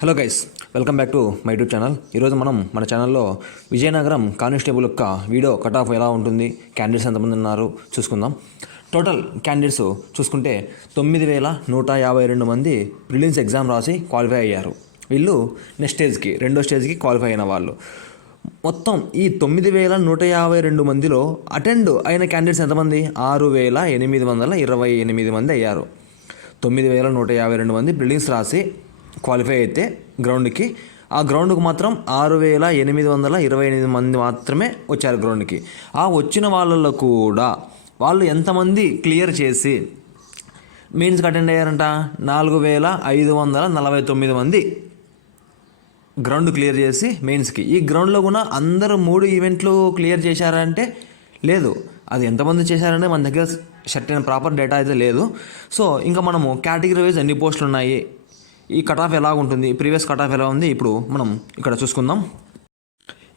Hello guys, welcome back to my YouTube channel. ఈరోజు మనం మన ఛానల్లో విజయనగరం కానిస్టేబుల్ యొక్క వీడియో కట్ ఆఫ్ ఎలా ఉంటుంది, క్యాండిడేట్స్ ఎంతమంది ఉన్నారు చూసుకుందాం. టోటల్ క్యాండిడేట్స్ చూసుకుంటే 9,152 మంది ప్రిలిమ్స్ ఎగ్జామ్ రాసి క్వాలిఫై అయ్యారు. వీళ్ళు నెక్స్ట్ స్టేజ్కి రెండో స్టేజ్కి క్వాలిఫై అయిన వాళ్ళు. మొత్తం ఈ 9,152 మందిలో అటెండ్ అయిన క్యాండిడేట్స్ ఎంతమంది? 6,828 మంది అయ్యారు. 9,152 మంది ప్రిలిమ్స్ రాసి క్వాలిఫై అయితే గ్రౌండ్కి, ఆ గ్రౌండ్కి మాత్రం 6,828 మంది మాత్రమే వచ్చారు గ్రౌండ్కి. ఆ వచ్చిన వాళ్ళలో కూడా వాళ్ళు ఎంతమంది క్లియర్ చేసి మెయిన్స్కి అటెండ్ అయ్యారంట? 4,549 మంది గ్రౌండ్ క్లియర్ చేసి మెయిన్స్కి. ఈ గ్రౌండ్లో కూడా అందరూ 3 ఈవెంట్లు క్లియర్ చేశారంటే లేదు. అది ఎంతమంది చేశారంటే మన దగ్గర సర్టెన్ ప్రాపర్ డేటా అయితే లేదు. సో ఇంకా మనము కేటగిరీ వైజ్ ఎన్ని పోస్టులు ఉన్నాయి, ఈ కట్ ఆఫ్ ఎలా ఉంటుంది, ప్రీవియస్ కట్ ఆఫ్ ఎలా ఉంది, ఇప్పుడు మనం ఇక్కడ చూసుకుందాం.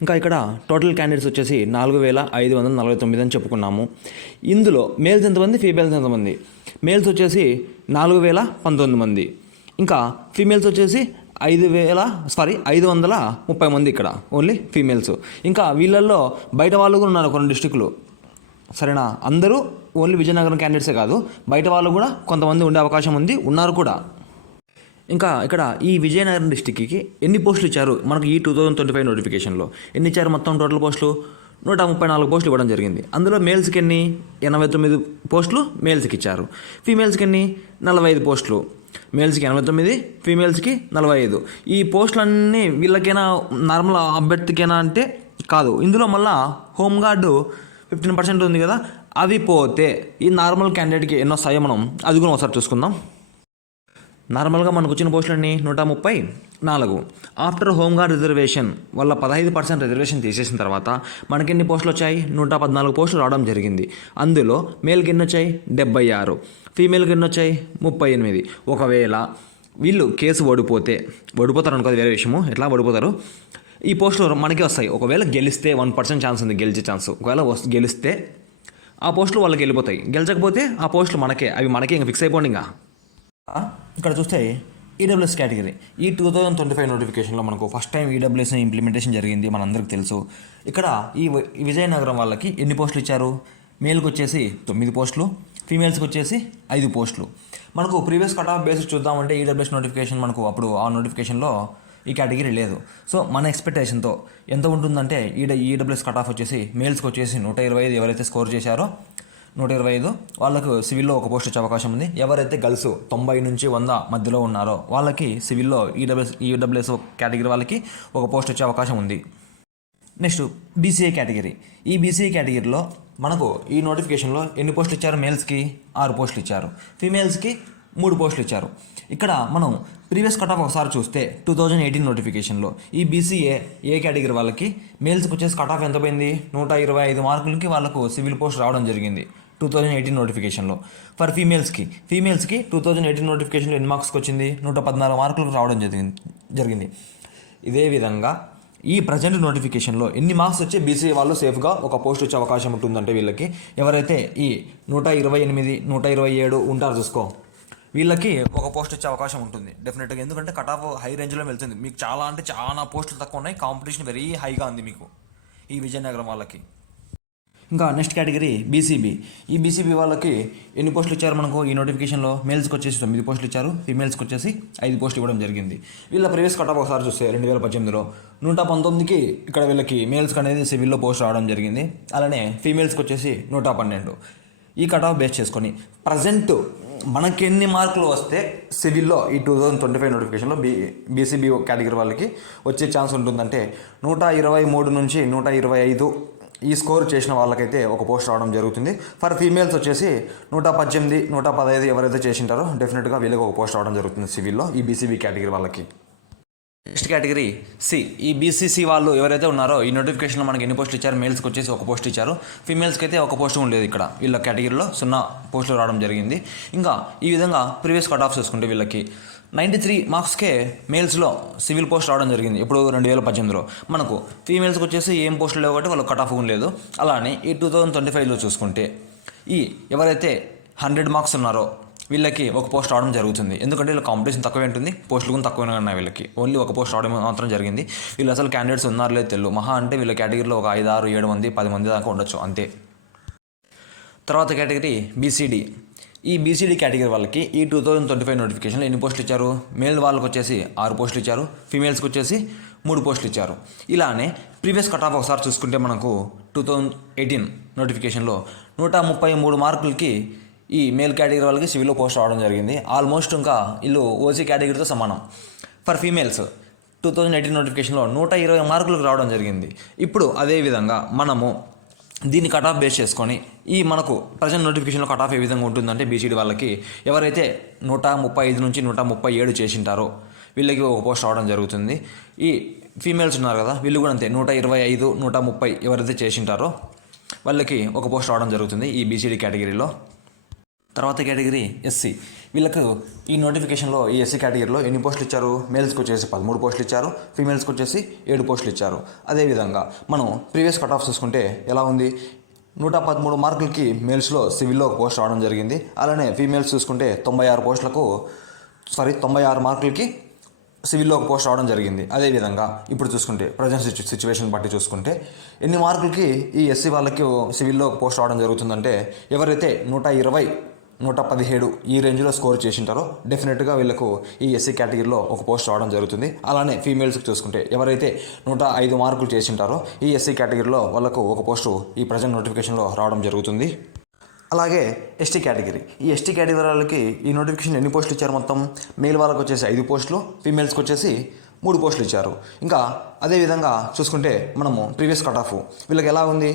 ఇంకా ఇక్కడ టోటల్ క్యాండిడేట్స్ వచ్చేసి 4,549 అని చెప్పుకున్నాము. ఇందులో మేల్స్ ఎంతమంది, ఫీమేల్స్ ఎంతమంది? మేల్స్ వచ్చేసి 4,019 మంది, ఇంకా ఫీమేల్స్ వచ్చేసి 530 మంది. ఇక్కడ ఓన్లీ ఫీమేల్స్. ఇంకా వీళ్ళల్లో బయట వాళ్ళు కూడా ఉన్నారు కొన్ని డిస్టిక్లు, సరేనా? అందరూ ఓన్లీ విజయనగరం క్యాండిడేట్సే కాదు, బయట వాళ్ళు కూడా కొంతమంది ఉండే అవకాశం ఉంది, ఉన్నారు కూడా. ఇంకా ఇక్కడ ఈ విజయనగరం డిస్టిక్కి ఎన్ని పోస్టులు ఇచ్చారు మనకు ఈ 2025 నోటిఫికేషన్లో? ఎన్ని ఇచ్చారు? మొత్తం టోటల్ పోస్టులు 134 పోస్టులు ఇవ్వడం జరిగింది. అందులో మేల్స్కి ఎన్ని? 89 పోస్టులు మేల్స్కి ఇచ్చారు. ఫీమేల్స్కి ఎన్ని? 45 పోస్టులు. మేల్స్కి 89, ఫీమేల్స్కి 45. ఈ పోస్టులన్నీ వీళ్ళకైనా నార్మల్ అభ్యర్థికైనా అంటే కాదు. ఇందులో మళ్ళీ హోంగార్డు 15% ఉంది కదా, అవి పోతే ఈ నార్మల్ క్యాండిడేట్కి ఎన్నో వస్తాయో మనం అది కూడా ఒకసారి చూసుకుందాం. నార్మల్గా మనకు వచ్చిన పోస్టులన్నీ 134. ఆఫ్టర్ హోంగార్డ్ రిజర్వేషన్ వల్ల 15% రిజర్వేషన్ తీసేసిన తర్వాత మనకి ఎన్ని పోస్టులు వచ్చాయి? 114 పోస్టులు రావడం జరిగింది. అందులో మేల్కి ఎన్ని వచ్చాయి? 76. ఫీమేల్కి ఎన్ని వచ్చాయి? 38. ఒకవేళ వీళ్ళు కేసు ఓడిపోతారు అనుకోదు, వేరే విషయము. ఎట్లా ఓడిపోతారు? ఈ పోస్టులు మనకే వస్తాయి. ఒకవేళ గెలిస్తే 1% ఛాన్స్ ఉంది, గెలిచే ఛాన్స్. ఒకవేళ గెలిస్తే ఆ పోస్టులు వాళ్ళకి వెళ్ళిపోతాయి, గెలిచకపోతే ఆ పోస్టులు మనకే, అవి మనకే ఇంకా ఫిక్స్ అయిపోండి. ఇంకా ఇక్కడ చూస్తే ఈడబ్ల్యూఎస్ కేటగిరీ ఈ 2025 నోటిఫికేషన్లో మనకు ఫస్ట్ టైం ఈడబ్ల్యూఎస్ ఇంప్లిమెంటేషన్ జరిగింది, మనందరికీ తెలుసు. ఇక్కడ ఈ విజయనగరం వాళ్ళకి ఎన్ని పోస్టులు ఇచ్చారు? మేల్కి వచ్చేసి 9 పోస్టులు, ఫీమేల్స్కి వచ్చేసి 5 పోస్టులు. మనకు ప్రీవియస్ కట్ ఆఫ్ బేసిస్ చూద్దామంటే ఈడబ్ల్యూఎస్ నోటిఫికేషన్ మనకు అప్పుడు ఆ నోటిఫికేషన్లో ఈ కేటగిరీ లేదు. సో మన ఎక్స్పెక్టేషన్తో ఎంత ఉంటుందంటే ఈడబ్ల్యూఎస్ కట్ ఆఫ్ వచ్చేసి మేల్స్కి వచ్చేసి 125 ఎవరైతే స్కోర్ చేశారో 125 వాళ్ళకు సివిల్లో ఒక పోస్ట్ వచ్చే అవకాశం ఉంది. ఎవరైతే గర్ల్స్ 90 నుంచి 100 మధ్యలో ఉన్నారో వాళ్ళకి సివిల్లో ఈడబ్ల్యూఎస్ కేటగిరీ వాళ్ళకి ఒక పోస్ట్ వచ్చే అవకాశం ఉంది. Next BCA category. ఈ బీసీఏ కేటగిరీలో మనకు ఈ నోటిఫికేషన్లో ఎన్ని పోస్టులు ఇచ్చారు? మేల్స్కి 6 పోస్టులు ఇచ్చారు, ఫీమేల్స్కి 3 పోస్టులు ఇచ్చారు. ఇక్కడ మనం ప్రీవియస్ కట్ ఆఫ్ ఒకసారి చూస్తే 2018 నోటిఫికేషన్లో ఈ బీసీఏ కేటగిరీ వాళ్ళకి మేల్స్కి వచ్చేసి కట్ ఆఫ్ ఎంత పోయింది? 125 మార్కులకి వాళ్ళకు సివిల్ పోస్ట్ రావడం జరిగింది 2018 నోటిఫికేషన్లో. ఫర్ ఫీమేల్స్కి 2018 నోటిఫికేషన్లో ఎన్ని మార్క్స్కి వచ్చింది? 114 మార్కులకు రావడం జరిగింది. ఇదే విధంగా ఈ ప్రజెంట్ నోటిఫికేషన్లో ఎన్ని మార్క్స్ వచ్చి బీసీఏ వాళ్ళు సేఫ్గా ఒక పోస్ట్ వచ్చే అవకాశం ఉంటుందంటే వీళ్ళకి ఎవరైతే ఈ 128, 127 ఉంటారు చూసుకో, వీళ్ళకి ఒక పోస్ట్ వచ్చే అవకాశం ఉంటుంది డెఫినెట్గా. ఎందుకంటే కట్ ఆఫ్ హై రేంజ్లో వెళ్తుంది. మీకు చాలా పోస్టులు తక్కువ ఉన్నాయి, కాంపిటీషన్ వెరీ హైగా ఉంది మీకు ఈ విజయనగరం వాళ్ళకి. ఇంకా నెక్స్ట్ కేటగిరీ బీసీబీ. ఈ బీసీబీ వాళ్ళకి ఎన్ని పోస్టులు ఇచ్చారు మనకు ఈ నోటిఫికేషన్లో? మేల్స్కి వచ్చేసి 9 పోస్టులు ఇచ్చారు, ఫీమేల్స్కి వచ్చేసి 5 పోస్టులు ఇవ్వడం జరిగింది. వీళ్ళ ప్రీవియస్ కట్ ఆఫ్ ఒకసారి చూస్తే 2018లో 119కి ఇక్కడ వీళ్ళకి మేల్స్కి అనేది సివిల్లో పోస్ట్ రావడం జరిగింది. అలానే ఫీమేల్స్కి వచ్చేసి 112. ఈ కట్ ఆఫ్ బేస్ చేసుకొని ప్రజెంట్ మనకి ఎన్ని మార్కులు వస్తే సివిల్లో ఈ 2025 నోటిఫికేషన్లో బీసీబీ కేటగిరీ వాళ్ళకి వచ్చే ఛాన్స్ ఉంటుందంటే 123 నుంచి 125 ఈ స్కోర్ చేసిన వాళ్ళకైతే ఒక పోస్ట్ రావడం జరుగుతుంది. ఫర్ ఫీమేల్స్ వచ్చేసి 118, 115 ఎవరైతే చేసింటారో డెఫినెట్గా వీళ్ళకి ఒక పోస్ట్ రావడం జరుగుతుంది సివిల్లో ఈ బీసీబీ కేటగిరీ వాళ్ళకి. Next category C. ఈ బీసీసీ వాళ్ళు ఎవరైతే ఉన్నారో ఈ నోటిఫికేషన్లో మనకి ఎన్ని పోస్టులు ఇచ్చారు? మేల్స్కి వచ్చేసి ఒక పోస్ట్ ఇచ్చారు, ఫీమేల్స్కి అయితే ఒక పోస్ట్ ఉండేది. ఇక్కడ వీళ్ళ కేటగిరీలో 0 పోస్టులు రావడం జరిగింది. ఇంకా ఈ విధంగా ప్రీవియస్ కట్ ఆఫ్ చూసుకుంటే వీళ్ళకి 93 మార్క్స్కే మేల్స్లో సివిల్ పోస్ట్ రావడం జరిగింది ఇప్పుడు 2018లో. మనకు ఫీమేల్స్కి వచ్చేసి ఏం పోస్టులు లేవు కాబట్టి వాళ్ళకి కట్ ఆఫ్ లేదు. అలానే ఈ 2025లో చూసుకుంటే ఈ ఎవరైతే 100 మార్క్స్ ఉన్నారో వీళ్ళకి ఒక పోస్ట్ రావడం జరుగుతుంది. ఎందుకంటే వీళ్ళ కాంపిటీషన్ తక్కువే ఉంటుంది, పోస్టులు కూడా తక్కువనే ఉన్నాయి వీళ్ళకి. ఓన్లీ ఒక పోస్ట్ రావడం మాత్రం జరిగింది. వీళ్ళు అసలు క్యాండిడేట్స్ ఉన్నారో లేదో తెలియదు. మహా అంటే వీళ్ళ కేటగిరీలో ఒక 5, 6, 7 మంది 10 మంది దాకా ఉండొచ్చు అంతే. తర్వాత కేటగిరీ బీసీడీ. ఈ బీసీడీ కేటగిరీ వాళ్ళకి ఈ 2025 నోటిఫికేషన్లో ఎన్ని పోస్టులు ఇచ్చారు? మేల్ వాళ్ళకి వచ్చేసి 6 పోస్టులు ఇచ్చారు, ఫీమేల్స్కి వచ్చేసి 3 పోస్టులు ఇచ్చారు. ఇలానే ప్రీవియస్ కట్ ఆఫ్ ఒకసారి చూసుకుంటే మనకు 2018 నోటిఫికేషన్లో 133 మార్కులకి ఈ మేల్ కేటగిరీ వాళ్ళకి సివిల్లో పోస్ట్ రావడం జరిగింది. ఆల్మోస్ట్ ఇంకా వీళ్ళు ఓసీ కేటగిరీతో సమానం. ఫర్ ఫీమేల్స్ 2018 నోటిఫికేషన్లో 120 మార్కులకు రావడం జరిగింది. ఇప్పుడు అదేవిధంగా మనము దీన్ని కట్ ఆఫ్ బేస్ చేసుకొని ఈ మనకు ప్రజెంట్ నోటిఫికేషన్లో కట్ ఆఫ్ ఏ విధంగా ఉంటుందంటే బీసీడీ వాళ్ళకి ఎవరైతే 135 నుంచి 137 చేసింటారో వీళ్ళకి ఒక పోస్ట్ రావడం జరుగుతుంది. ఈ ఫీమేల్స్ ఉన్నారు కదా, వీళ్ళు కూడా అంతే 125, 130 ఎవరైతే చేసింటారో వాళ్ళకి ఒక పోస్ట్ రావడం జరుగుతుంది ఈ బీసీడీ కేటగిరీలో. తర్వాత కేటగిరీ ఎస్సీ. వీళ్ళకు ఈ నోటిఫికేషన్లో ఈ ఎస్సీ కేటగిరీలో ఎన్ని పోస్టులు ఇచ్చారు? మేల్స్కి వచ్చేసి 13 పోస్టులు ఇచ్చారు, ఫీమేల్స్కి వచ్చేసి 7 పోస్టులు ఇచ్చారు. అదేవిధంగా మనం ప్రీవియస్ కట్ ఆఫ్ చూసుకుంటే ఎలా ఉంది? 113 మార్కులకి మేల్స్లో సివిల్లో ఒక పోస్ట్ రావడం జరిగింది. అలానే ఫీమేల్స్ చూసుకుంటే 96 మార్కులకి సివిల్లో ఒక పోస్ట్ రావడం జరిగింది. అదేవిధంగా ఇప్పుడు చూసుకుంటే ప్రజెంట్ సిచ్యువేషన్ బట్టి చూసుకుంటే ఎన్ని మార్కులకి ఈ ఎస్సీ వాళ్ళకి సివిల్లో ఒక పోస్ట్ రావడం జరుగుతుందంటే ఎవరైతే 120, 117 ఈ రేంజ్లో స్కోర్ చేసింటారో డెఫినెట్గా వీళ్ళకు ఈ ఎస్సీ కేటగిరీలో ఒక పోస్ట్ రావడం జరుగుతుంది. అలానే ఫీమేల్స్కి చూసుకుంటే ఎవరైతే 105 మార్కులు చేసింటారో ఈ ఎస్సీ కేటగిరీలో వాళ్ళకు ఒక పోస్టు ఈ ప్రజెంట్ నోటిఫికేషన్లో రావడం జరుగుతుంది. అలాగే ఎస్టీ కేటగిరీ. ఈ ఎస్టీ కేటగిరీ వాళ్ళకి ఈ నోటిఫికేషన్ ఎన్ని పోస్టులు ఇచ్చారు? మొత్తం మేల్ వాళ్ళకి వచ్చేసి 5 పోస్టులు, ఫీమేల్స్కి వచ్చేసి 3 పోస్టులు ఇచ్చారు. ఇంకా అదేవిధంగా చూసుకుంటే మనము ప్రీవియస్ కట్ ఆఫ్ వీళ్ళకి ఎలా ఉంది?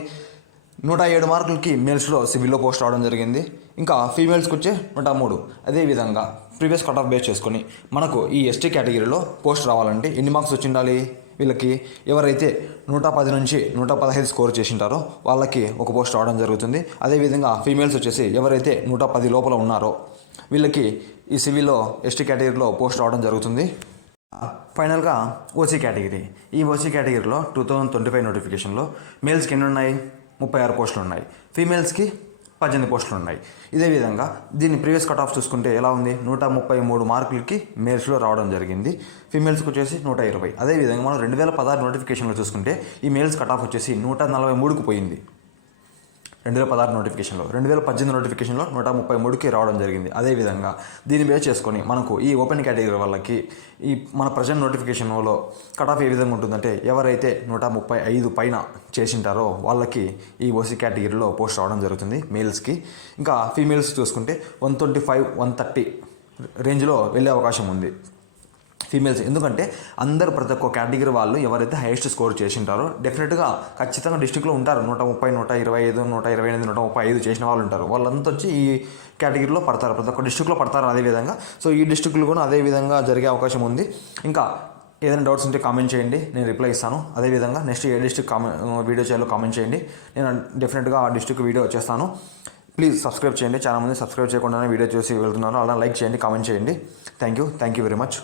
107 మార్కులకి మేల్స్లో సివిల్లో పోస్ట్ రావడం జరిగింది. ఇంకా ఫీమేల్స్కి వచ్చే 103. అదేవిధంగా ప్రీవియస్ కట్ ఆఫ్ బేస్ చేసుకొని మనకు ఈ ఎస్టీ కేటగిరీలో పోస్ట్ రావాలంటే ఎన్ని మార్క్స్ వచ్చి ఉండాలి? వీళ్ళకి ఎవరైతే 110 నుంచి 115 స్కోర్ చేసింటారో వాళ్ళకి ఒక పోస్ట్ రావడం జరుగుతుంది. అదేవిధంగా ఫీమేల్స్ వచ్చేసి ఎవరైతే 110 లోపల ఉన్నారో వీళ్ళకి ఈ సివిల్లో ఎస్టీ కేటగిరీలో పోస్ట్ రావడం జరుగుతుంది. ఫైనల్గా ఓసీ కేటగిరీ. ఈ ఓసీ కేటగిరీలో 2025 నోటిఫికేషన్లో మేల్స్కి ఎన్ని ఉన్నాయి? 36 పోస్టులు ఉన్నాయి, ఫీమేల్స్కి 18 పోస్టులు ఉన్నాయి. ఇదే విధంగా దీన్ని ప్రీవియస్ కట్ ఆఫ్ చూసుకుంటే ఎలా ఉంది? 133 మార్కులకి మేల్స్లో రావడం జరిగింది, ఫీమేల్స్కి వచ్చేసి 120. అదేవిధంగా మనం 2016 నోటిఫికేషన్లో చూసుకుంటే ఈ మేల్స్ కట్ ఆఫ్ వచ్చేసి 143కు పోయింది 2016 నోటిఫికేషన్లో. 2018 నోటిఫికేషన్లో 133కి రావడం జరిగింది. అదేవిధంగా దీన్ని బేస్ చేసుకొని మనకు ఈ ఓపెన్ కేటగిరీ వాళ్ళకి ఈ మన ప్రజెంట్ నోటిఫికేషన్లో కట్ ఆఫ్ ఏ విధంగా ఉంటుందంటే ఎవరైతే 135 పైన చేసింటారో వాళ్ళకి ఈ ఓసీ కేటగిరీలో పోస్ట్ రావడం జరుగుతుంది మేల్స్కి. ఇంకా ఫీమేల్స్ చూసుకుంటే 125, 130 రేంజ్లో వెళ్ళే అవకాశం ఉంది ఫీమేల్స్. ఎందుకంటే అందరూ ప్రతి ఒక్క కేటగిరీ వాళ్ళు ఎవరైతే హైయెస్ట్ స్కోర్ చేసింటారో డెఫినెట్గా ఖచ్చితంగా డిస్టిక్లో ఉంటారు. 130, 125, 128, 135 చేసిన వాళ్ళు ఉంటారు. వాళ్ళంతా వచ్చి ఈ కేటగిరీలో పడతారు, ప్రతి ఒక్క డిస్టిక్లో పడతారు. అదేవిధంగా సో ఈ డిస్టిక్లు కూడా అదేవిధంగా జరిగే అవకాశం ఉంది. ఇంకా ఏదైనా డౌట్స్ ఉంటే కామెంట్ చేయండి, నేను రిప్లై ఇస్తాను. అదేవిధంగా నెక్స్ట్ ఏ డిస్టిక్ వీడియో చేయాలో కామెంట్ చేయండి, నేను డెఫినెట్గా ఆ డిస్టిక్ వీడియో చేస్తాను. ప్లీజ్ సబ్స్క్రైబ్ చేయండి. చాలామంది సబ్స్క్రైబ్ చేయకుండానే వీడియో చూసి వెళ్తున్నారు. అలా లైక్ చేయండి, కామెంట్ చేయండి. Thank you very much.